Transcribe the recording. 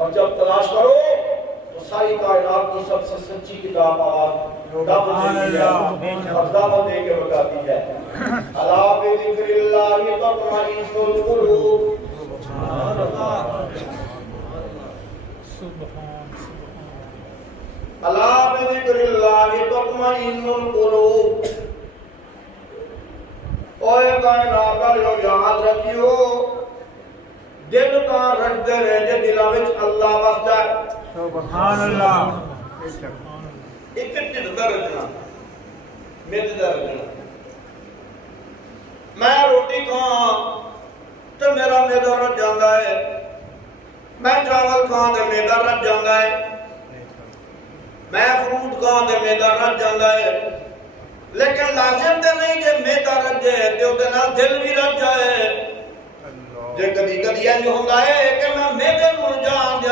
اور جب تلاش کرو تو ساری کائنات کی سب سے سچی کتاب آواز دعوت دے کے بتاتی ہے الا بذکر اللہ تطمئن القلوب. الا بذکر اللہ تطمئن القلوب. اوے کائنات والو یاد رکھیو دل کا رکھتے رہے دلوں میں اللہ وسدا ہے. سبحان اللہ. ایک ٹھڈ دا رکھنا میدے دا رکھنا. میں روٹی کھاں تو میرا میدا رچ جاندا ہے. میں چاول کھاں تو میدا رچ جاندا ہے. میں فروٹ کھاں تو میدا رچ جاندا ہے. لیکن لازم تے نہیں کہ میدا رچ جائے تے اودے نال دل بھی رچ جائے. جے کدی کدی انج ہوندا ہے کہ میں میدے نوں جان